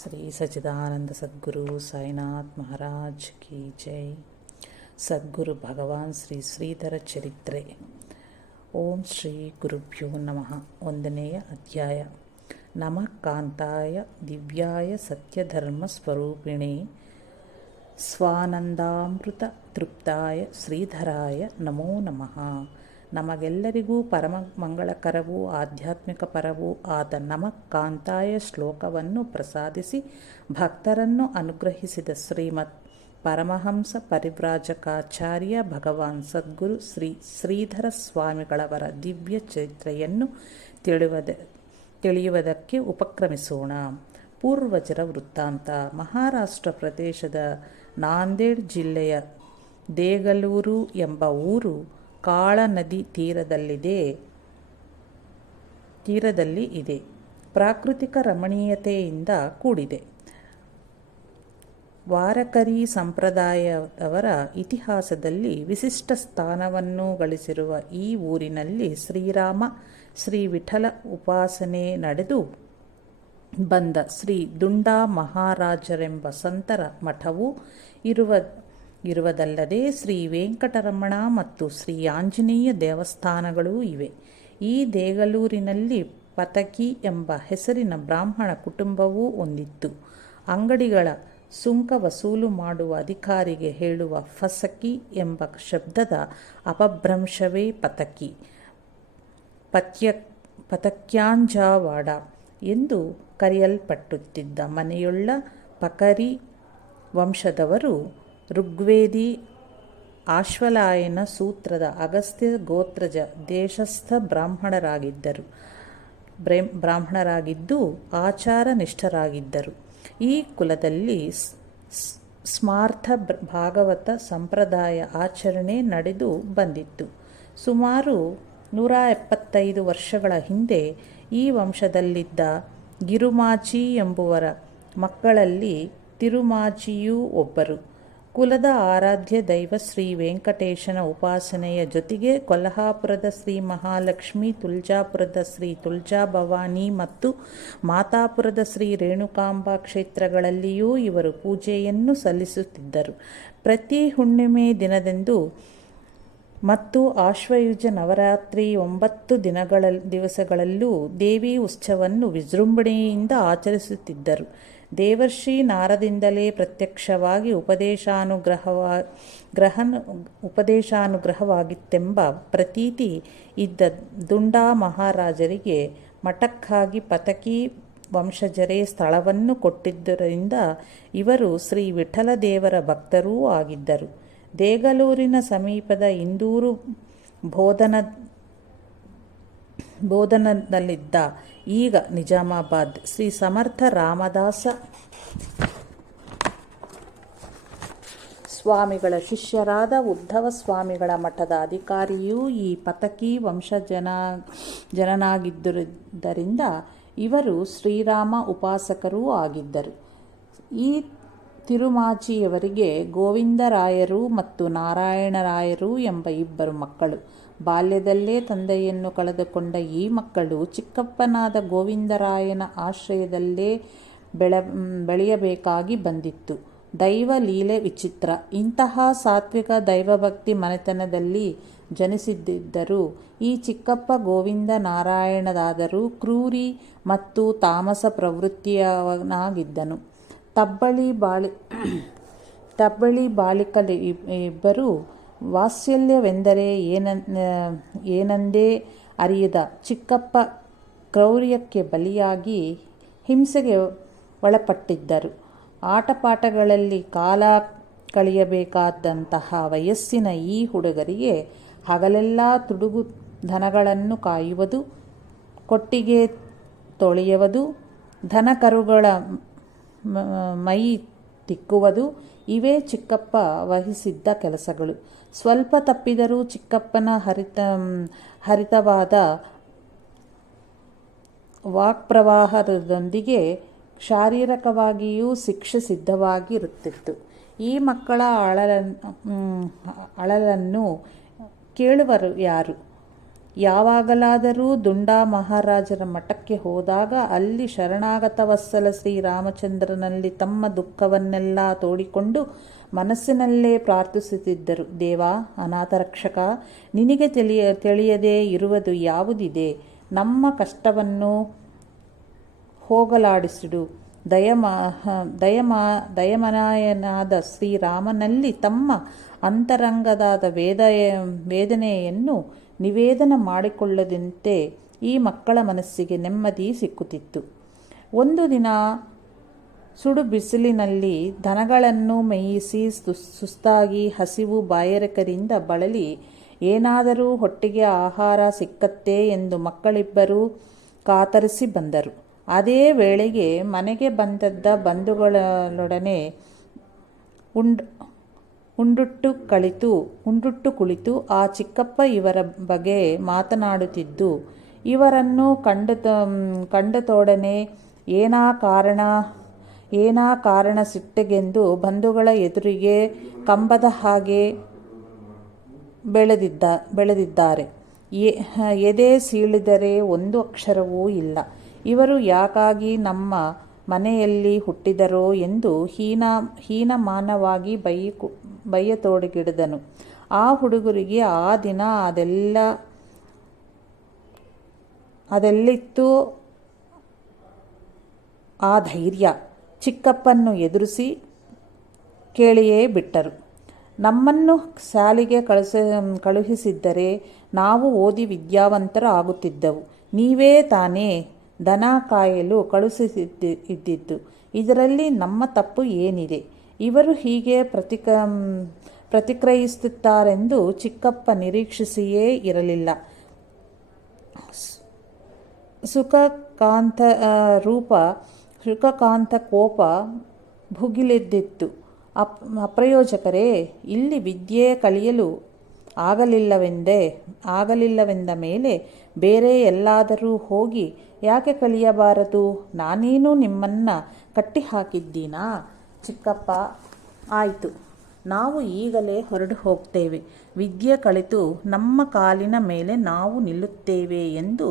ಶ್ರೀ ಸಚ್ಚಿದಾನಂದ ಸದ್ಗುರು ಸಾಯಿನಾಥ್ ಮಹಾರಾಜ್ ಕಿ ಜೈ. ಸದ್ಗುರು ಭಗವಾನ್ ಶ್ರೀ ಶ್ರೀಧರ ಚರಿತ್ರೆ. ಓಂ ಶ್ರೀ ಗುರುಭ್ಯೋ ನಮಃ. 1ನೇ ಅಧ್ಯಾಯ. ನಮಃ ಕಾಂತಾಯ ದಿವ್ಯಾಯ ಸತ್ಯಧರ್ಮ ಸ್ವರೂಪಿಣೇ ಸ್ವಾನಂದಾಮೃತ ತೃಪ್ತಾಯ ಶ್ರೀಧರಾಯ ನಮೋ ನಮಃ. ನಮಗೆಲ್ಲರಿಗೂ ಪರಮ ಮಂಗಳಕರವೂ ಆಧ್ಯಾತ್ಮಿಕ ಪರವೂ ಆದ ನಮಃ ಕಾಂತಾಯ ಶ್ಲೋಕವನ್ನು ಪ್ರಸಾದಿಸಿ ಭಕ್ತರನ್ನು ಅನುಗ್ರಹಿಸಿದ ಶ್ರೀಮತ್ ಪರಮಹಂಸ ಪರಿವ್ರಾಜಕಾಚಾರ್ಯ ಭಗವಾನ್ ಸದ್ಗುರು ಶ್ರೀ ಶ್ರೀಧರ ಸ್ವಾಮಿಗಳವರ ದಿವ್ಯ ಚರಿತ್ರೆಯನ್ನು ತಿಳಿಯುವುದಕ್ಕೆ ಉಪಕ್ರಮಿಸೋಣ. ಪೂರ್ವಜರ ವೃತ್ತಾಂತ. ಮಹಾರಾಷ್ಟ್ರ ಪ್ರದೇಶದ ನಾಂದೇಡ್ ಜಿಲ್ಲೆಯ ದೇಗಲೂರು ಎಂಬ ಊರು ಕಾಳ ನದಿ ತೀರದಲ್ಲಿ ಇದೆ. ಪ್ರಾಕೃತಿಕ ರಮಣೀಯತೆಯಿಂದ ಕೂಡಿದೆ. ವಾರಕರಿ ಸಂಪ್ರದಾಯದವರ ಇತಿಹಾಸದಲ್ಲಿ ವಿಶಿಷ್ಟ ಸ್ಥಾನವನ್ನು ಗಳಿಸಿರುವ ಈ ಊರಿನಲ್ಲಿ ಶ್ರೀರಾಮ ಶ್ರೀ ವಿಠಲ ಉಪಾಸನೆ ನಡೆದು ಬಂದ ಶ್ರೀ ದುಂಡಾ ಮಹಾರಾಜರೆಂಬ ಸಂತರ ಮಠವು ಇರುವುದಲ್ಲದೆ ಶ್ರೀ ವೆಂಕಟರಮಣ ಮತ್ತು ಶ್ರೀ ಆಂಜನೇಯ ದೇವಸ್ಥಾನಗಳೂ ಇವೆ. ಈ ದೇಗಲೂರಿನಲ್ಲಿ ಪತಕಿ ಎಂಬ ಹೆಸರಿನ ಬ್ರಾಹ್ಮಣ ಕುಟುಂಬವೂ ಒಂದಿತ್ತು. ಅಂಗಡಿಗಳ ಸುಂಕ ವಸೂಲು ಮಾಡುವ ಅಧಿಕಾರಿಗೆ ಹೇಳುವ ಫಸಕಿ ಎಂಬ ಶಬ್ದದ ಅಪಭ್ರಂಶವೇ ಪತಕಿ. ಪತಕ್ಯಾಂಜಾವಾಡ ಎಂದು ಕರೆಯಲ್ಪಟ್ಟುತ್ತಿದ್ದ ಮನೆಯುಳ್ಳ ಪಕರಿ ವಂಶದವರು ರುಗ್ವೇದಿ ಆಶ್ವಲಾಯನ ಸೂತ್ರದ ಅಗಸ್ತ್ಯ ಗೋತ್ರಜ ದೇಶಸ್ಥ ಬ್ರಾಹ್ಮಣರಾಗಿದ್ದು ಆಚಾರ ನಿಷ್ಠರಾಗಿದ್ದರು. ಈ ಕುಲದಲ್ಲಿ ಸ್ಮಾರ್ಥ ಭಾಗವತ ಸಂಪ್ರದಾಯ ಆಚರಣೆ ನಡೆದು ಬಂದಿತ್ತು. ಸುಮಾರು 175 ವರ್ಷಗಳ ಹಿಂದೆ ಈ ವಂಶದಲ್ಲಿದ್ದ ಗಿರುಮಾಚಿ ಎಂಬುವರ ಮಕ್ಕಳಲ್ಲಿ ತಿರುಮಾಚಿಯೂ ಒಬ್ಬರು. ಕುಲದ ಆರಾಧ್ಯ ದೈವ ಶ್ರೀ ವೆಂಕಟೇಶನ ಉಪಾಸನೆಯ ಜೊತೆಗೆ ಕೊಲ್ಹಾಪುರದ ಶ್ರೀ ಮಹಾಲಕ್ಷ್ಮಿ, ತುಳಜಾಪುರದ ಶ್ರೀ ತುಳಜಾ ಭವಾನಿ ಮತ್ತು ಮಾತಾಪುರದ ಶ್ರೀ ರೇಣುಕಾಂಬಾ ಕ್ಷೇತ್ರಗಳಲ್ಲಿಯೂ ಇವರು ಪೂಜೆಯನ್ನು ಸಲ್ಲಿಸುತ್ತಿದ್ದರು. ಪ್ರತಿ ಹುಣ್ಣಿಮೆ ದಿನದಂದು ಮತ್ತು ಆಶ್ವಯುಜ ನವರಾತ್ರಿ 9 ದಿವಸಗಳಲ್ಲೂ ದೇವಿ ಉತ್ಸವವನ್ನು ವಿಜೃಂಭಣೆಯಿಂದ ಆಚರಿಸುತ್ತಿದ್ದರು. ದೇವರ್ಷಿ ನಾರದಿಂದಲೇ ಪ್ರತ್ಯಕ್ಷವಾಗಿ ಉಪದೇಶಾನುಗ್ರಹವಾಗಿತ್ತೆಂಬ ಪ್ರತೀತಿ ಇದ್ದ ದುಂಡಾ ಮಹಾರಾಜರಿಗೆ ಮಠಕ್ಕಾಗಿ ಪತಕಿ ವಂಶಜರೇ ಸ್ಥಳವನ್ನು ಕೊಟ್ಟಿದ್ದರಿಂದ ಇವರು ಶ್ರೀ ವಿಠಲ ದೇವರ ಭಕ್ತರೂ ಆಗಿದ್ದರು. ದೇಗಲೂರಿನ ಸಮೀಪದ ಇಂದೂರು ಬೋಧನದಲ್ಲಿದ್ದ ಈಗ ನಿಜಾಮಾಬಾದ್ ಶ್ರೀ ಸಮರ್ಥ ರಾಮದಾಸ ಸ್ವಾಮಿಗಳ ಶಿಷ್ಯರಾದ ಉದ್ಧವ ಸ್ವಾಮಿಗಳ ಮಠದ ಅಧಿಕಾರಿಯೂ ಈ ಪತಕಿ ವಂಶಜನಾಗಿದ್ದುದರಿಂದ ಇವರು ಶ್ರೀರಾಮ ಉಪಾಸಕರೂ ಆಗಿದ್ದರು. ಈ ತಿರುಮಾಚಿಯವರಿಗೆ ಗೋವಿಂದರಾಯರು ಮತ್ತು ನಾರಾಯಣರಾಯರು ಎಂಬ 2 ಮಕ್ಕಳು. ಬಾಲ್ಯದಲ್ಲೇ ತಂದೆಯನ್ನು ಕಳೆದುಕೊಂಡ ಈ ಮಕ್ಕಳು ಚಿಕ್ಕಪ್ಪನಾದ ಗೋವಿಂದರಾಯನ ಆಶ್ರಯದಲ್ಲೇ ಬೆಳೆಯಬೇಕಾಗಿ ಬಂದಿತ್ತು. ದೈವ ಲೀಲೆ ವಿಚಿತ್ರ. ಇಂತಹ ಸಾತ್ವಿಕ ದೈವಭಕ್ತಿ ಮನೆತನದಲ್ಲಿ ಜನಿಸಿದ್ದರೂ ಈ ಚಿಕ್ಕಪ್ಪ ಗೋವಿಂದ ನಾರಾಯಣದಾದರೂ ಕ್ರೂರಿ ಮತ್ತು ತಾಮಸ ಪ್ರವೃತ್ತಿಯವನಾಗಿದ್ದನು. ತಬ್ಬಳಿ ಬಾಲಿಕರಿಬ್ಬರು ವಾತ್ಸಲ್ಯವೆಂದರೆ ಏನೆಂದೇ ಅರಿಯದ ಚಿಕ್ಕಪ್ಪ ಕ್ರೌರ್ಯಕ್ಕೆ ಬಲಿಯಾಗಿ ಹಿಂಸೆಗೆ ಒಳಪಟ್ಟಿದ್ದರು. ಆಟಪಾಠಗಳಲ್ಲಿ ಕಾಲ ಕಳೆಯಬೇಕಾದಂತಹ ವಯಸ್ಸಿನ ಈ ಹುಡುಗರಿಗೆ ಹಗಲೆಲ್ಲ ತುಡುಗು ದನಗಳನ್ನು ಕಾಯುವುದು, ಕೊಟ್ಟಿಗೆ ತೊಳೆಯುವುದು, ದನಕರುಗಳ ಮೈ ತಿಕ್ಕುವುದು ಇವೇ ಚಿಕ್ಕಪ್ಪ ವಹಿಸಿದ್ದ ಕೆಲಸಗಳು. ಸ್ವಲ್ಪ ತಪ್ಪಿದರೂ ಚಿಕ್ಕಪ್ಪನ ಹರಿತವಾದ ವಾಕ್ಪ್ರವಾಹದೊಂದಿಗೆ ಶಾರೀರಿಕವಾಗಿಯೂ ಶಿಕ್ಷೆ ಸಿದ್ಧವಾಗಿರುತ್ತಿತ್ತು. ಈ ಮಕ್ಕಳ ಅಳಲನ್ನು ಕೇಳುವರು ಯಾರು? ಯಾವಾಗಲಾದರೂ ದುಂಡಾ ಮಹಾರಾಜರ ಮಠಕ್ಕೆ ಹೋದಾಗ ಅಲ್ಲಿ ಶರಣಾಗತವತ್ಸಲ ಶ್ರೀರಾಮಚಂದ್ರನಲ್ಲಿ ತಮ್ಮ ದುಃಖವನ್ನೆಲ್ಲ ತೋಡಿಕೊಂಡು ಮನಸ್ಸಿನಲ್ಲೇ ಪ್ರಾರ್ಥಿಸುತ್ತಿದ್ದರು. ದೇವಾ, ಅನಾಥರಕ್ಷಕ, ನಿನಗೆ ತಿಳಿಯದೇ ಇರುವುದು ಯಾವುದಿದೆ? ನಮ್ಮ ಕಷ್ಟವನ್ನು ಹೋಗಲಾಡಿಸಿಡು. ದಯಮನಾಯನಾದ ಶ್ರೀರಾಮನಲ್ಲಿ ತಮ್ಮ ಅಂತರಂಗದಾದ ವೇದನೆಯನ್ನು ನಿವೇದನ ಮಾಡಿಕೊಳ್ಳದಂತೆ ಈ ಮಕ್ಕಳ ಮನಸ್ಸಿಗೆ ನೆಮ್ಮದಿ ಸಿಕ್ಕುತ್ತಿತ್ತು. ಒಂದು ದಿನ ಸುಡು ಬಿಸಿಲಿನಲ್ಲಿ ದನಗಳನ್ನು ಮೇಯಿಸಿ ಸುಸ್ತಾಗಿ ಹಸಿವು ಬಾಯಾರಿಕೆಯಿಂದ ಬಳಲಿ ಏನಾದರೂ ಹೊಟ್ಟೆಗೆ ಆಹಾರ ಸಿಕ್ಕತ್ತೆ ಎಂದು ಮಕ್ಕಳಿಬ್ಬರೂ ಕಾತರಿಸಿ ಬಂದರು. ಅದೇ ವೇಳೆಗೆ ಮನೆಗೆ ಬಂದದ್ದ ಬಂಧುಗಳೊಡನೆ ಉಂಡುಟ್ಟು ಕುಳಿತು ಆ ಚಿಕ್ಕಪ್ಪ ಇವರ ಬಗ್ಗೆ ಮಾತನಾಡುತ್ತಿದ್ದು, ಇವರನ್ನು ಕಂಡತೊಡನೆ ಏನಾ ಕಾರಣ ಸಿಟ್ಟಿಗೆಂದು ಬಂಧುಗಳ ಎದುರಿಗೆ ಕಂಬದ ಹಾಗೆ ಬೆಳೆದಿದ್ದಾರೆ. ಎದೆ ಸೀಳಿದರೆ ಒಂದು ಅಕ್ಷರವೂ ಇಲ್ಲ. ಇವರು ಯಾಕಾಗಿ ನಮ್ಮ ಮನೆಯಲ್ಲಿ ಹುಟ್ಟಿದರೋ ಎಂದು ಹೀನಮಾನವಾಗಿ ಬಯ್ಯತೊಡಗಿದನು. ಆ ಹುಡುಗರಿಗೆ ಆ ದಿನ ಅದೆಲ್ಲಿತ್ತು ಆ ಧೈರ್ಯ? ಚಿಕ್ಕಪ್ಪನ್ನು ಎದುರಿಸಿ ಕೇಳಿಯೇ ಬಿಟ್ಟರು. ನಮ್ಮನ್ನು ಶಾಲೆಗೆ ಕಳುಹಿಸಿದ್ದರೆ ನಾವು ಓದಿ ವಿದ್ಯಾವಂತರು ಆಗುತ್ತಿದ್ದೆವು. ನೀವೇ ತಾನೇ ದನ ಕಾಯಲು ಕಳುಹಿಸಿದ್ದಿದ್ದು. ಇದರಲ್ಲಿ ನಮ್ಮ ತಪ್ಪು ಏನಿದೆ? ಇವರು ಹೀಗೆ ಪ್ರತಿಕ್ರಿಯಿಸುತ್ತಾರೆಂದು ಚಿಕ್ಕಪ್ಪ ನಿರೀಕ್ಷಿಸಿಯೇ ಇರಲಿಲ್ಲ. ಸುಖಕಾಂತ ಕೋಪ ಭುಗಿಲೆದ್ದಿತ್ತು. ಅಪ್ರಯೋಜಕರೇ, ಇಲ್ಲಿ ವಿದ್ಯೆ ಕಲಿಯಲು ಆಗಲಿಲ್ಲವೆಂದ ಮೇಲೆ ಬೇರೆ ಎಲ್ಲಾದರೂ ಹೋಗಿ ಯಾಕೆ ಕಲಿಯಬಾರದು? ನಾನೇನು ನಿಮ್ಮನ್ನು ಕಟ್ಟಿಹಾಕಿದ್ದೀನಾ? ಚಿಕ್ಕಪ್ಪ, ಆಯಿತು, ನಾವು ಈಗಲೇ ಹೊರಟು ಹೋಗ್ತೇವೆ. ವಿದ್ಯೆ ಕಲಿತು ನಮ್ಮ ಕಾಲಿನ ಮೇಲೆ ನಾವು ನಿಲ್ಲುತ್ತೇವೆ ಎಂದು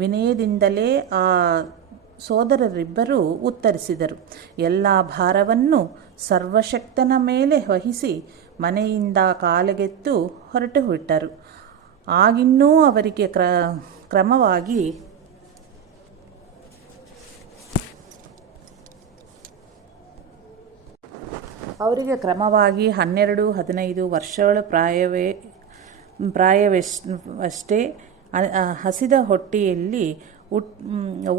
ವಿನಯದಿಂದಲೇ ಆ ಸೋದರರಿಬ್ಬರೂ ಉತ್ತರಿಸಿದರು. ಎಲ್ಲ ಭಾರವನ್ನು ಸರ್ವಶಕ್ತನ ಮೇಲೆ ವಹಿಸಿ ಮನೆಯಿಂದ ಕಾಲಿಗೆತ್ತು ಹೊರಟು ಬಿಟ್ಟರು. ಆಗಿನ್ನೂ ಅವರಿಗೆ ಕ್ರಮವಾಗಿ 12-15 ವರ್ಷಗಳ ಪ್ರಾಯವಷ್ಟೇ. ಹಸಿದ ಹೊಟ್ಟೆಯಲ್ಲಿ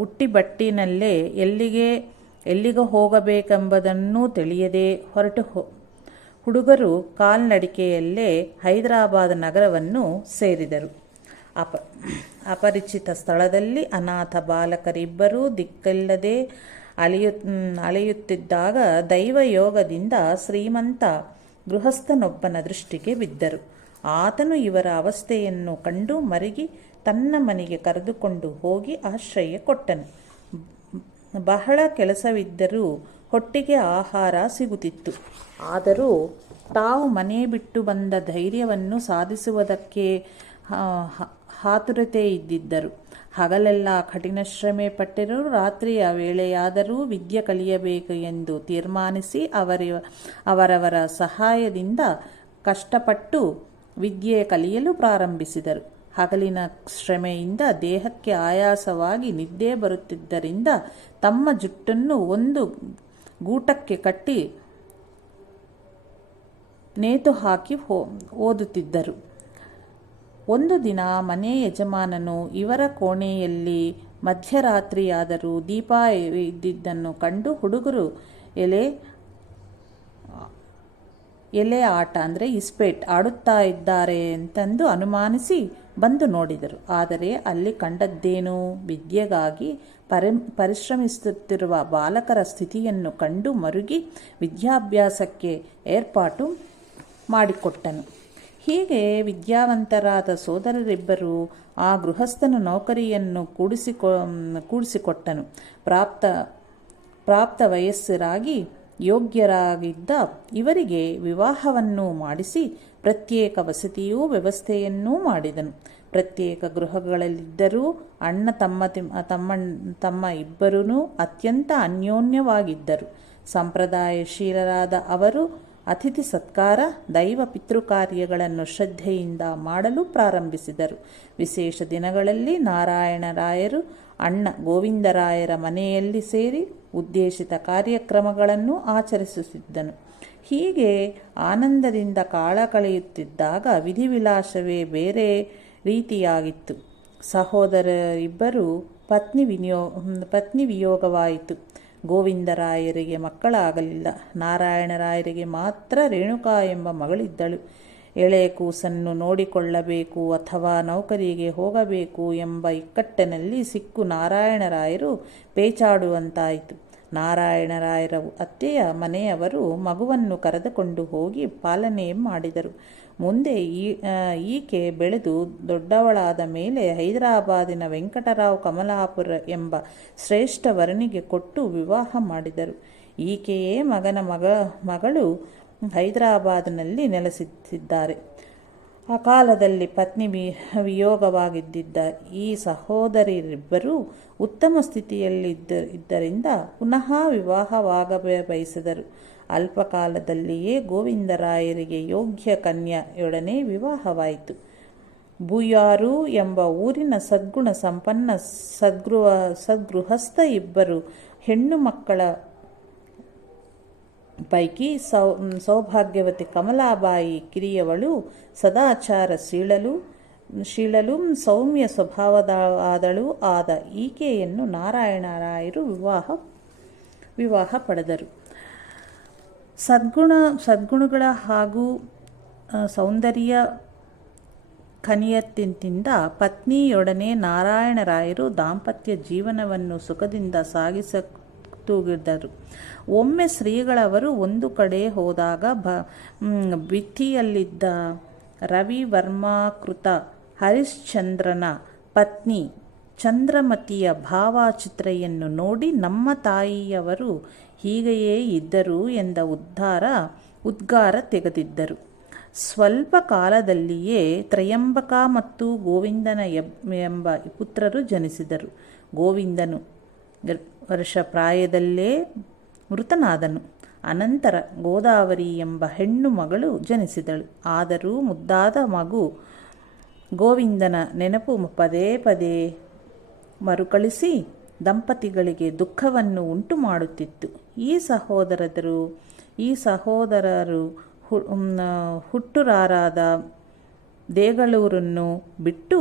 ಉಟ್ಟಿಬಟ್ಟಿನಲ್ಲೇ ಎಲ್ಲಿಗೆ ಹೋಗಬೇಕೆಂಬುದನ್ನು ತಿಳಿಯದೆ ಹೊರಟು ಹುಡುಗರು ಕಾಲ್ನಡಿಗೆಯಲ್ಲೇ ಹೈದರಾಬಾದ್ ನಗರವನ್ನು ಸೇರಿದರು. ಅಪರಿಚಿತ ಸ್ಥಳದಲ್ಲಿ ಅನಾಥ ಬಾಲಕರಿಬ್ಬರೂ ದಿಕ್ಕಿಲ್ಲದೆ ಅಲೆಯುತ್ತಿದ್ದಾಗ ದೈವಯೋಗದಿಂದ ಶ್ರೀಮಂತ ಗೃಹಸ್ಥನೊಬ್ಬನ ದೃಷ್ಟಿಗೆ ಬಿದ್ದರು. ಆತನು ಇವರ ಅವಸ್ಥೆಯನ್ನು ಕಂಡು ಮರಗಿ ತನ್ನ ಮನೆಗೆ ಕರೆದುಕೊಂಡು ಹೋಗಿ ಆಶ್ರಯ ಕೊಟ್ಟನು. ಬಹಳ ಕೆಲಸವಿದ್ದರೂ ಹೊಟ್ಟೆಗೆ ಆಹಾರ ಸಿಗುತ್ತಿತ್ತು. ಆದರೂ ತಾವು ಮನೆ ಬಿಟ್ಟು ಬಂದ ಧೈರ್ಯವನ್ನು ಸಾಧಿಸುವುದಕ್ಕೆ ಹಾತುರತೆ ಇದ್ದಿದ್ದರು. ಹಗಲೆಲ್ಲ ಕಠಿಣ ಶ್ರಮೆ ಪಟ್ಟರೂ ರಾತ್ರಿಯ ವೇಳೆಯಾದರೂ ವಿದ್ಯೆ ಕಲಿಯಬೇಕು ಎಂದು ತೀರ್ಮಾನಿಸಿ ಅವರವರ ಸಹಾಯದಿಂದ ಕಷ್ಟಪಟ್ಟು ವಿದ್ಯೆ ಕಲಿಯಲು ಪ್ರಾರಂಭಿಸಿದರು. ಹಗಲಿನ ಶ್ರಮೆಯಿಂದ ದೇಹಕ್ಕೆ ಆಯಾಸವಾಗಿ ನಿದ್ದೆ ಬರುತ್ತಿದ್ದರಿಂದ ತಮ್ಮ ಜುಟ್ಟನ್ನು ಒಂದು ಗೂಟಕ್ಕೆ ಕಟ್ಟಿ ನೇತು ಹಾಕಿ ಓದುತ್ತಿದ್ದರು. ಒಂದು ದಿನ ಮನೆ ಯಜಮಾನನು ಇವರ ಕೋಣೆಯಲ್ಲಿ ಮಧ್ಯರಾತ್ರಿಯಾದರೂ ದೀಪ ಇದ್ದಿದ್ದನ್ನು ಕಂಡು ಹುಡುಗರು ಎಲೆ ಆಟ ಅಂದರೆ ಇಸ್ಪೇಟ್ ಆಡುತ್ತಾ ಇದ್ದಾರೆ ಅಂತಂದು ಅನುಮಾನಿಸಿ ಬಂದು ನೋಡಿದರು. ಆದರೆ ಅಲ್ಲಿ ಕಂಡದ್ದೇನು? ವಿದ್ಯೆಗಾಗಿ ಪರಿಶ್ರಮಿಸುತ್ತಿರುವ ಬಾಲಕರ ಸ್ಥಿತಿಯನ್ನು ಕಂಡು ಮರುಗಿ ವಿದ್ಯಾಭ್ಯಾಸಕ್ಕೆ ಏರ್ಪಾಟು ಮಾಡಿಕೊಟ್ಟನು. ಹೀಗೆ ವಿದ್ಯಾವಂತರಾದ ಸೋದರರಿಬ್ಬರು ಆ ಗೃಹಸ್ಥನ ನೌಕರಿಯನ್ನು ಕೂಡಿಸಿಕೊಟ್ಟನು. ಪ್ರಾಪ್ತ ವಯಸ್ಸರಾಗಿ ಯೋಗ್ಯರಾಗಿದ್ದ ಇವರಿಗೆ ವಿವಾಹವನ್ನು ಮಾಡಿಸಿ ಪ್ರತ್ಯೇಕ ವಸತಿಯೂ ವ್ಯವಸ್ಥೆಯನ್ನೂ ಮಾಡಿದನು. ಪ್ರತ್ಯೇಕ ಗೃಹಗಳಲ್ಲಿದ್ದರೂ ಅಣ್ಣ ತಮ್ಮ ಇಬ್ಬರೂ ಅತ್ಯಂತ ಅನ್ಯೋನ್ಯವಾಗಿದ್ದರು. ಸಂಪ್ರದಾಯಶೀಲರಾದ ಅವರು ಅತಿಥಿ ಸತ್ಕಾರ, ದೈವ ಪಿತೃಕಾರ್ಯಗಳನ್ನು ಶ್ರದ್ಧೆಯಿಂದ ಮಾಡಲು ಪ್ರಾರಂಭಿಸಿದರು. ವಿಶೇಷ ದಿನಗಳಲ್ಲಿ ನಾರಾಯಣರಾಯರು ಅಣ್ಣ ಗೋವಿಂದರಾಯರ ಮನೆಯಲ್ಲಿ ಸೇರಿ ಉದ್ದೇಶಿತ ಕಾರ್ಯಕ್ರಮಗಳನ್ನು ಆಚರಿಸುತ್ತಿದ್ದನು. ಹೀಗೆ ಆನಂದದಿಂದ ಕಾಲ ಕಳೆಯುತ್ತಿದ್ದಾಗ ವಿಧಿವಿಲಾಸವೇ ಬೇರೆ ರೀತಿಯಾಗಿತ್ತು. ಸಹೋದರರಿಬ್ಬರು ಪತ್ನಿ ವಿಯೋಗವಾಯಿತು. ಗೋವಿಂದರಾಯರಿಗೆ ಮಕ್ಕಳಾಗಲಿಲ್ಲ. ನಾರಾಯಣರಾಯರಿಗೆ ಮಾತ್ರ ರೇಣುಕಾ ಎಂಬ ಮಗಳಿದ್ದಳು. ಎಳೆ ಕೂಸನ್ನು ನೋಡಿಕೊಳ್ಳಬೇಕು ಅಥವಾ ನೌಕರಿಗೆ ಹೋಗಬೇಕು ಎಂಬ ಇಕ್ಕಟ್ಟಿನಲ್ಲಿ ಸಿಕ್ಕು ನಾರಾಯಣರಾಯರು ಪೇಚಾಡುವಂತಾಯಿತು. ನಾರಾಯಣರಾಯರ ಅತ್ತೆಯ ಮನೆಯವರು ಮಗುವನ್ನು ಕರೆದುಕೊಂಡು ಹೋಗಿ ಪಾಲನೆ ಮಾಡಿದರು. ಮುಂದೆ ಈಕೆ ಬೆಳೆದು ದೊಡ್ಡವಳಾದ ಮೇಲೆ ಹೈದರಾಬಾದಿನ ವೆಂಕಟರಾವ್ ಕಮಲಾಪುರ ಎಂಬ ಶ್ರೇಷ್ಠ ವರನಿಗೆ ಕೊಟ್ಟು ವಿವಾಹ ಮಾಡಿದರು. ಈಕೆಯೇ ಮಗಳು ಹೈದರಾಬಾದಿನಲ್ಲಿ ನೆಲೆಸಿದ್ದಾರೆ. ಆ ಕಾಲದಲ್ಲಿ ಪತ್ನಿ ವಿಯೋಗವಾಗಿದ್ದ ಈ ಸಹೋದರಿಬ್ಬರೂ ಉತ್ತಮ ಸ್ಥಿತಿಯಲ್ಲಿದ್ದರಿಂದ ಪುನಃ ವಿವಾಹವಾಗಬಯಸಿದರು. ಅಲ್ಪಕಾಲದಲ್ಲಿಯೇ ಗೋವಿಂದರಾಯರಿಗೆ ಯೋಗ್ಯ ಕನ್ಯೆಯೊಡನೆ ವಿವಾಹವಾಯಿತು. ಬುಯಾರು ಎಂಬ ಊರಿನ ಸದ್ಗುಣ ಸಂಪನ್ನ ಸದ್ಗೃಹಸ್ಥ ಇಬ್ಬರು ಹೆಣ್ಣು ಮಕ್ಕಳ ಪೈಕಿ ಸೌಭಾಗ್ಯವತಿ ಕಮಲಾಬಾಯಿ ಕಿರಿಯವಳು ಸದಾಚಾರ ಶೀಲಲು ಸೌಮ್ಯ ಸ್ವಭಾವದಾದಳೂ ಆದ ಈಕೆಯನ್ನು ನಾರಾಯಣರಾಯರು ವಿವಾಹ ಪಡೆದರು. ಸದ್ಗುಣಗಳ ಹಾಗೂ ಸೌಂದರ್ಯ ಕನಿಯತ್ತಿನಿಂದ ಪತ್ನಿಯೊಡನೆ ನಾರಾಯಣರಾಯರು ದಾಂಪತ್ಯ ಜೀವನವನ್ನು ಸುಖದಿಂದ ಸಾಗಿಸತೊಡಗಿದರು. ಒಮ್ಮೆ ಶ್ರೀಗಳವರು ಒಂದು ಕಡೆ ಹೋದಾಗ ಭಿತ್ತಿಯಲ್ಲಿದ್ದ ರವಿವರ್ಮಾಕೃತ ಹರಿಶ್ಚಂದ್ರನ ಪತ್ನಿ ಚಂದ್ರಮತಿಯ ಭಾವಚಿತ್ರೆಯನ್ನು ನೋಡಿ ನಮ್ಮ ತಾಯಿಯವರು ಹೀಗೆಯೇ ಇದ್ದರು ಎಂದ ಉದ್ಗಾರ ತೆಗೆದಿದ್ದರು. ಸ್ವಲ್ಪ ಕಾಲದಲ್ಲಿಯೇ ತ್ರಯಂಬಕ ಮತ್ತು ಗೋವಿಂದನ ಎಂಬ ಪುತ್ರರು ಜನಿಸಿದರು. ಗೋವಿಂದನು ವರ್ಷ ಪ್ರಾಯದಲ್ಲೇ ಮೃತನಾದನು. ಅನಂತರ ಗೋದಾವರಿ ಎಂಬ ಹೆಣ್ಣು ಮಗಳು ಜನಿಸಿದಳು. ಆದರೂ ಮುದ್ದಾದ ಮಗು ಗೋವಿಂದನ ನೆನಪು ಪದೇ ಪದೇ ಮರುಕಳಿಸಿ ದಂಪತಿಗಳಿಗೆ ದುಃಖವನ್ನು ಉಂಟು ಮಾಡುತ್ತಿತ್ತು. ಈ ಸಹೋದರರು ಹುಟ್ಟೂರಾದ ದೇಗಳೂರನ್ನು ಬಿಟ್ಟು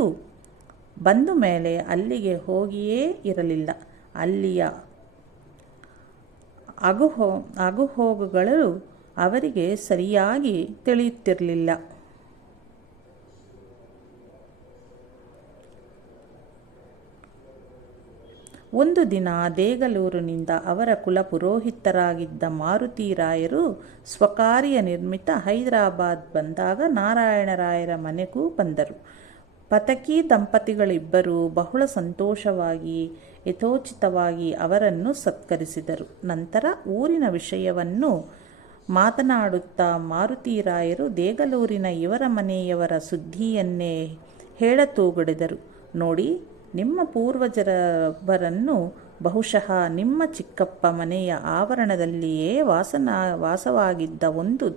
ಬಂದ ಮೇಲೆ ಅಲ್ಲಿಗೆ ಹೋಗಿಯೇ ಇರಲಿಲ್ಲ. ಅಲ್ಲಿಯ ಆಗುಹೋಗುಗಳು ಅವರಿಗೆ ಸರಿಯಾಗಿ ತಿಳಿಯುತ್ತಿರಲಿಲ್ಲ. ಒಂದು ದಿನ ದೇಗಲೂರಿನಿಂದ ಅವರ ಕುಲಪುರೋಹಿತರಾಗಿದ್ದ ಮಾರುತಿರಾಯರು ಸ್ವಕಾರ್ಯ ನಿಮಿತ್ತ ಹೈದರಾಬಾದ್ ಬಂದಾಗ ನಾರಾಯಣರಾಯರ ಮನೆಗೂ ಬಂದರು. ಪತಕಿ ದಂಪತಿಗಳಿಬ್ಬರೂ ಬಹಳ ಸಂತೋಷವಾಗಿ ಯಥೋಚಿತವಾಗಿ ಅವರನ್ನು ಸತ್ಕರಿಸಿದರು. ನಂತರ ಊರಿನ ವಿಷಯವನ್ನು ಮಾತನಾಡುತ್ತಾ ಮಾರುತಿರಾಯರು ದೇಗಲೂರಿನ ಇವರ ಮನೆಯವರ ಸುದ್ದಿಯನ್ನೇ ಹೇಳತೊಡಗಿದರು. ನೋಡಿ, ನಿಮ್ಮ ಪೂರ್ವಜರೊಬ್ಬರನ್ನು ಬಹುಶಃ ನಿಮ್ಮ ಚಿಕ್ಕಪ್ಪ ಮನೆಯ ಆವರಣದಲ್ಲಿಯೇ ವಾಸವಾಗಿದ್ದ ಒಂದು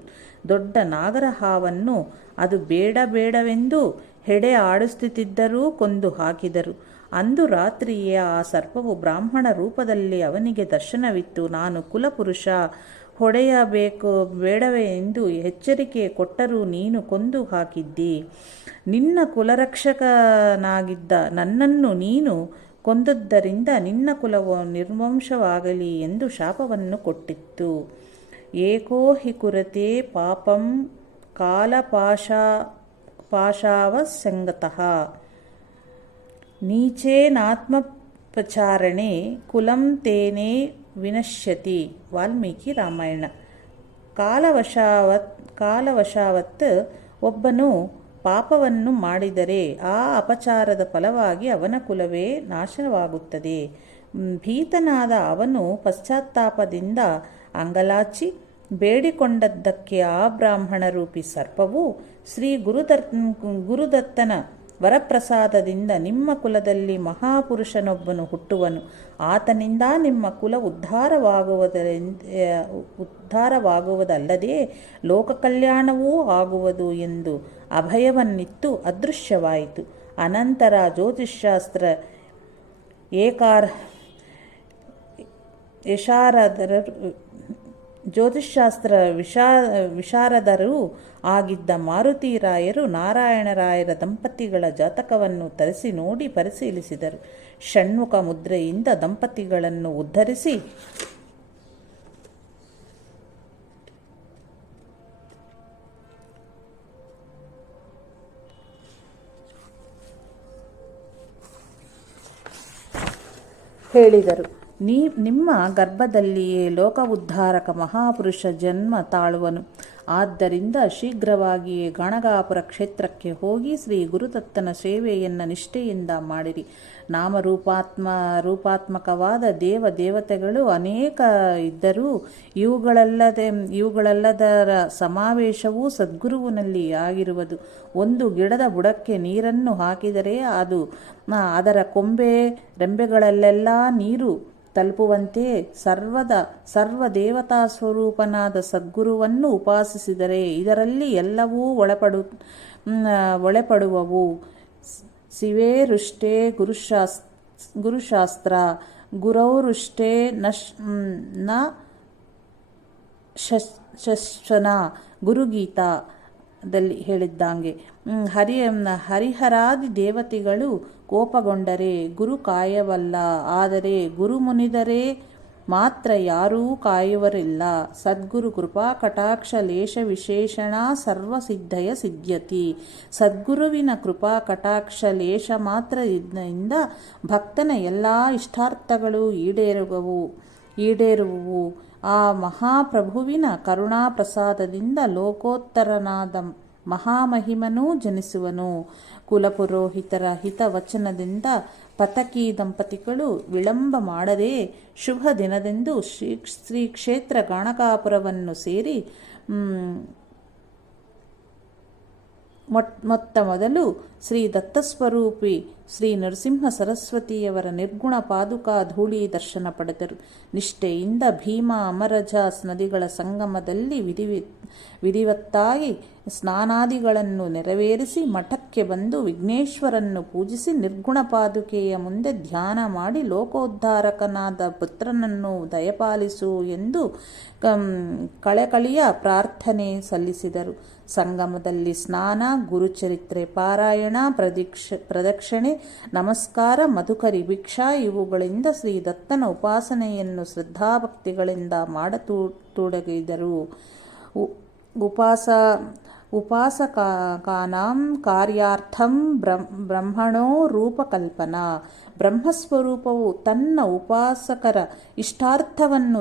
ದೊಡ್ಡ ನಾಗರಹಾವನ್ನು ಅದು ಬೇಡವೆಂದು ಹೆಡೆ ಆಡಿಸುತ್ತಿದ್ದರೂ ಕೊಂದು ಹಾಕಿದರು. ಅಂದು ರಾತ್ರಿಯೇ ಆ ಸರ್ಪವು ಬ್ರಾಹ್ಮಣ ರೂಪದಲ್ಲಿ ಅವನಿಗೆ ದರ್ಶನವಿತ್ತು. ನಾನು ಕುಲಪುರುಷ, ಹೊಡೆಯಬೇಕು ಬೇಡವೇ ಎಂದು ಎಚ್ಚರಿಕೆ ಕೊಟ್ಟರೂ ನೀನು ಕೊಂದು ಹಾಕಿದ್ದಿ. ನಿನ್ನ ಕುಲರಕ್ಷಕನಾಗಿದ್ದ ನನ್ನನ್ನು ನೀನು ಕೊಂದದ್ದರಿಂದ ನಿನ್ನ ಕುಲವು ನಿರ್ವಂಶವಾಗಲಿ ಎಂದು ಶಾಪವನ್ನು ಕೊಟ್ಟಿತ್ತು. ಏಕೋ ಹಿ ಕುರತೆ ಪಾಪಂ ಕಾಲಪಾಶಾವಸಂಗತಃ ನೀಚೇನಾತ್ಮಪಚಾರಣೆ ಕುಲಂ ತೇನೇ ವಿನಶ್ಯತಿ. ವಾಲ್ಮೀಕಿ ರಾಮಾಯಣ. ಕಾಲವಶಾವತ್ ಒಬ್ಬನು ಪಾಪವನ್ನು ಮಾಡಿದರೆ ಆ ಅಪಚಾರದ ಫಲವಾಗಿ ಅವನ ಕುಲವೇ ನಾಶವಾಗುತ್ತದೆ. ಭೀತನಾದ ಅವನು ಪಶ್ಚಾತ್ತಾಪದಿಂದ ಅಂಗಲಾಚಿ ಬೇಡಿಕೊಂಡದ್ದಕ್ಕೆ ಆ ಬ್ರಾಹ್ಮಣ ರೂಪಿ ಸರ್ಪವು ಶ್ರೀ ಗುರುದತ್ತನ ವರಪ್ರಸಾದದಿಂದ ನಿಮ್ಮ ಕುಲದಲ್ಲಿ ಮಹಾಪುರುಷನೊಬ್ಬನು ಹುಟ್ಟುವನು. ಆತನಿಂದ ನಿಮ್ಮ ಕುಲ ಉದ್ಧಾರವಾಗುವುದಲ್ಲದೆ ಲೋಕ ಕಲ್ಯಾಣವೂ ಆಗುವುದು ಎಂದು ಅಭಯವನ್ನಿತ್ತು ಅದೃಶ್ಯವಾಯಿತು. ಅನಂತರ ಜ್ಯೋತಿಷ್ಶಾಸ್ತ್ರ ವಿಶಾರದರೂ ಆಗಿದ್ದ ಮಾರುತಿರಾಯರು ನಾರಾಯಣರಾಯರ ದಂಪತಿಗಳ ಜಾತಕವನ್ನು ತರಿಸಿ ನೋಡಿ ಪರಿಶೀಲಿಸಿದರು. ಷಣ್ಮುಖ ಮುದ್ರೆಯಿಂದ ದಂಪತಿಗಳನ್ನು ಉದ್ಧರಿಸಿ ಹೇಳಿದರು, ನಿಮ್ಮ ಗರ್ಭದಲ್ಲಿಯೇ ಲೋಕ ಉದ್ಧಾರಕ ಮಹಾಪುರುಷ ಜನ್ಮ ತಾಳುವನು. ಆದ್ದರಿಂದ ಶೀಘ್ರವಾಗಿಯೇ ಗಾಣಗಾಪುರ ಕ್ಷೇತ್ರಕ್ಕೆ ಹೋಗಿ ಶ್ರೀ ಗುರುದತ್ತನ ಸೇವೆಯನ್ನು ನಿಷ್ಠೆಯಿಂದ ಮಾಡಿರಿ. ರೂಪಾತ್ಮಕವಾದ ದೇವತೆಗಳು ಅನೇಕ ಇದ್ದರೂ ಇವುಗಳಲ್ಲದರ ಸಮಾವೇಶವೂ ಸದ್ಗುರುವಿನಲ್ಲಿ ಆಗಿರುವುದು. ಒಂದು ಗಿಡದ ಬುಡಕ್ಕೆ ನೀರನ್ನು ಹಾಕಿದರೆ ಅದರ ರೆಂಬೆಗಳಲ್ಲೆಲ್ಲ ನೀರು ತಲುಪುವಂತೆ ಸರ್ವ ದೇವತಾ ಸ್ವರೂಪನಾದ ಸದ್ಗುರುವನ್ನು ಉಪಾಸಿಸಿದರೆ ಇದರಲ್ಲಿ ಎಲ್ಲವೂ ಒಳಪಡುವವು. ಶಿವೇರುಷ್ಟೇ ಗುರುಶಾಸ್ತ್ರ ಗುರೌರುಷ್ಟೇ ನ ಶಶ್ವನ ಗುರುಗೀತಾದಲ್ಲಿ ಹೇಳಿದ್ದಂಗೆ ಹರಿಹರಾದಿ ದೇವತೆಗಳು ಕೋಪಗೊಂಡರೆ ಗುರು ಕಾಯವಲ್ಲ, ಆದರೆ ಗುರುಮುನಿದರೆ ಮಾತ್ರ ಯಾರೂ ಕಾಯುವರಿಲ್ಲ. ಸದ್ಗುರು ಕೃಪಾ ಕಟಾಕ್ಷ ಲೇಷ ವಿಶೇಷಣ ಸರ್ವಸಿದ್ಧಯ ಸಿದ್ಧ್ಯತಿ. ಸದ್ಗುರುವಿನ ಕೃಪಾ ಕಟಾಕ್ಷ ಲೇಷ ಮಾತ್ರ ಇಂದ ಭಕ್ತನ ಎಲ್ಲ ಇಷ್ಟಾರ್ಥಗಳು ಈಡೇರುವುವು. ಆ ಮಹಾಪ್ರಭುವಿನ ಕರುಣಾ ಪ್ರಸಾದದಿಂದ ಲೋಕೋತ್ತರನಾದ ಮಹಾಮಹಿಮನೂ ಜನಿಸುವನು. ಕುಲಪುರೋಹಿತರ ಹಿತವಚನದಿಂದ ಪತಕಿ ದಂಪತಿಗಳು ವಿಳಂಬ ಮಾಡದೆ ಶುಭ ದಿನದಂದು ಶ್ರೀ ಕ್ಷೇತ್ರ ಗಾಣಗಾಪುರವನ್ನು ಸೇರಿ ಮೊದಲು ಶ್ರೀ ದತ್ತಸ್ವರೂಪಿ ಶ್ರೀ ನರಸಿಂಹ ಸರಸ್ವತಿಯವರ ನಿರ್ಗುಣ ಪಾದುಕಾ ಧೂಳಿ ದರ್ಶನ ಪಡೆದರು. ನಿಷ್ಠೆಯಿಂದ ಭೀಮಾ ಅಮರಜಾಸ್ ನದಿಗಳ ಸಂಗಮದಲ್ಲಿ ವಿಧಿವತ್ತಾಗಿ ಸ್ನಾನಾದಿಗಳನ್ನು ನೆರವೇರಿಸಿ ಮಠಕ್ಕೆ ಬಂದು ವಿಘ್ನೇಶ್ವರನ್ನು ಪೂಜಿಸಿ ನಿರ್ಗುಣ ಪಾದುಕೆಯ ಮುಂದೆ ಧ್ಯಾನ ಮಾಡಿ ಲೋಕೋದ್ಧಾರಕನಾದ ಪುತ್ರನನ್ನು ದಯಪಾಲಿಸು ಎಂದು ಕಳಕಳಿಯ ಪ್ರಾರ್ಥನೆ ಸಲ್ಲಿಸಿದರು. ಸಂಗಮದಲ್ಲಿ ಸ್ನಾನ, ಗುರುಚರಿತ್ರೆ ಪಾರಾಯಣ, ಪ್ರದಕ್ಷಿಣೆ, ನಮಸ್ಕಾರ, ಮಧುಕರಿ ಭಿಕ್ಷಾ ಇವುಗಳಿಂದ ಶ್ರೀ ದತ್ತನ ಉಪಾಸನೆಯನ್ನು ಶ್ರದ್ಧಾಭಕ್ತಿಗಳಿಂದ ಮಾಡತೊಡಗಿದರು. ಉಪಾಸಕಾನಾಂ ಕಾರ್ಯಾರ್ಥಂ ಬ್ರಹ್ಮಣೋ ರೂಪಕಲ್ಪನಾ. ಬ್ರಹ್ಮಸ್ವರೂಪವು ತನ್ನ ಉಪಾಸಕರ ಇಷ್ಟಾರ್ಥವನ್ನು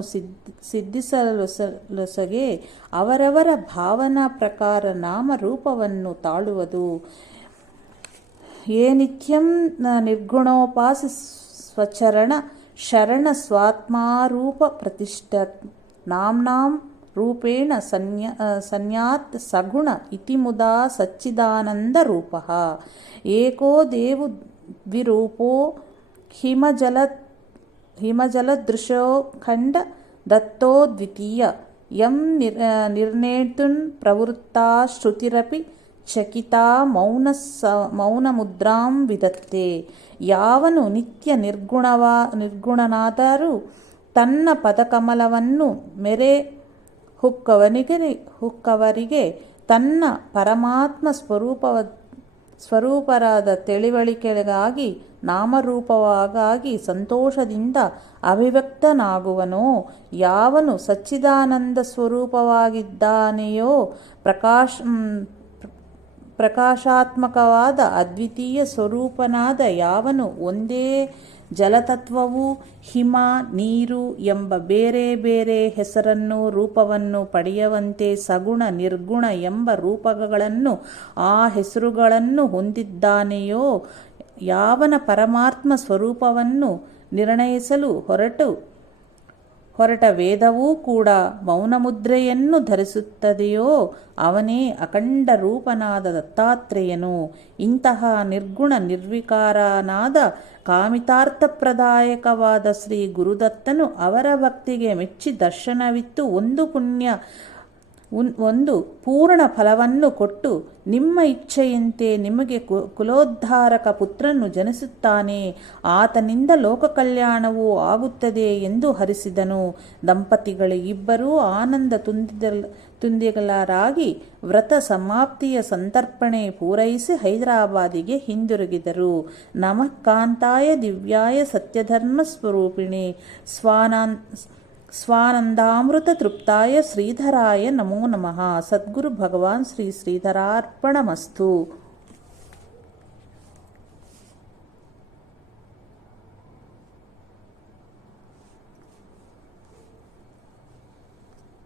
ಸಿದ್ಧಿಸಲೊಸಗೆ ಅವರವರ ಭಾವನಾ ಪ್ರಕಾರ ನಾಮರೂಪವನ್ನು ತಾಳುವುದು. ಯೇ ನಿತ್ಯಂ ನಿರ್ಗುಣೋಪಾಸಿ ಸ್ವಚರಣ ಶರಣ ಸ್ವಾತ್ಮಾರೂಪ ಪ್ರತಿಷ್ಠತ್ ನಾಮ್ನಾಂ ರೂಪೇಣ ಸನ್ಯಾತ್ ಸಗುಣ ಇತಿ ಮುದಾ ಸಚ್ಚಿದಾನಂದ ರೂಪಃ. ಏಕೋ ದೇವು ದ್ವಿರೂಪೋ ಹಿಮಜಲದೃಶೋ ಖಂಡ ದತ್ತೋ ದ್ವಿತೀಯ ಯಂ ನಿರ್ಣೇತುನ್ ಪ್ರವೃತ್ತಾ ಶ್ರುತಿರಪಿ ಚಕಿತಾ ಮೌನಮುದ್ರಾಂ ವಿದತ್ತೆ. ಯಾವನು ನಿತ್ಯ ನಿರ್ಗುಣನಾದರೂ ತನ್ನ ಪದಕಮಲವನ್ನು ಮೆರೆ ಹುಕ್ಕವರಿಗೆ ತನ್ನ ಪರಮಾತ್ಮ ಸ್ವರೂಪರಾದ ತಿಳಿವಳಿಕೆಗಾಗಿ ನಾಮರೂಪವಾಗಿ ಸಂತೋಷದಿಂದ ಅಭಿವ್ಯಕ್ತನಾಗುವನೋ, ಯಾವನು ಸಚ್ಚಿದಾನಂದ ಸ್ವರೂಪವಾಗಿದ್ದಾನೆಯೋ, ಪ್ರಕಾಶಾತ್ಮಕವಾದ ಅದ್ವಿತೀಯ ಸ್ವರೂಪನಾದ ಯಾವನು ಒಂದೇ ಜಲತತ್ವವು ಹಿಮ, ನೀರು ಎಂಬ ಬೇರೆ ಬೇರೆ ಹೆಸರನ್ನು ರೂಪವನ್ನು ಪಡೆಯುವಂತೆ ಸಗುಣ ನಿರ್ಗುಣ ಎಂಬ ರೂಪಗಳನ್ನು ಆ ಹೆಸರುಗಳನ್ನು ಹೊಂದಿದ್ದಾನೆಯೋ, ಯಾವನ ಪರಮಾತ್ಮ ಸ್ವರೂಪವನ್ನು ನಿರ್ಣಯಿಸಲು ಹೊರಟ ವೇದವೂ ಕೂಡ ಮೌನಮುದ್ರೆಯನ್ನು ಧರಿಸುತ್ತದೆಯೋ ಅವನೇ ಅಖಂಡ ರೂಪನಾದ ದತ್ತಾತ್ರೇಯನು. ಇಂತಹ ನಿರ್ಗುಣ ನಿರ್ವಿಕಾರನಾದ ಕಾಮಿತಾರ್ಥಪ್ರದಾಯಕವಾದ ಶ್ರೀ ಗುರುದತ್ತನು ಅವರ ಭಕ್ತಿಗೆ ಮೆಚ್ಚಿ ದರ್ಶನವಿತ್ತು ಒಂದು ಪೂರ್ಣ ಫಲವನ್ನು ಕೊಟ್ಟು ನಿಮ್ಮ ಇಚ್ಛೆಯಂತೆ ನಿಮಗೆ ಕುಲೋದ್ಧಾರಕ ಪುತ್ರನು ಜನಿಸುತ್ತಾನೆ, ಆತನಿಂದ ಲೋಕ ಕಲ್ಯಾಣವೂ ಆಗುತ್ತದೆ ಎಂದು ಹರಿಸಿದನು. ದಂಪತಿಗಳು ಇಬ್ಬರೂ ಆನಂದ ತುಂದಿಗಳರಾಗಿ ವ್ರತ ಸಮಾಪ್ತಿಯ ಸಂತರ್ಪಣೆ ಪೂರೈಸಿ ಹೈದರಾಬಾದಿಗೆ ಹಿಂದಿರುಗಿದರು. ನಮಃ ಕಾಂತಾಯ ದಿವ್ಯಾಯ ಸತ್ಯಧರ್ಮ ಸ್ವರೂಪಿಣೆ ಸ್ವಾನಂದಾಮೃತ ತೃಪ್ತಾಯ ಶ್ರೀಧರಾಯ ನಮೋ ನಮಃ. ಸದ್ಗುರು ಭಗವಾನ್ ಶ್ರೀ ಶ್ರೀಧರಾರ್ಪಣಮಸ್ತು.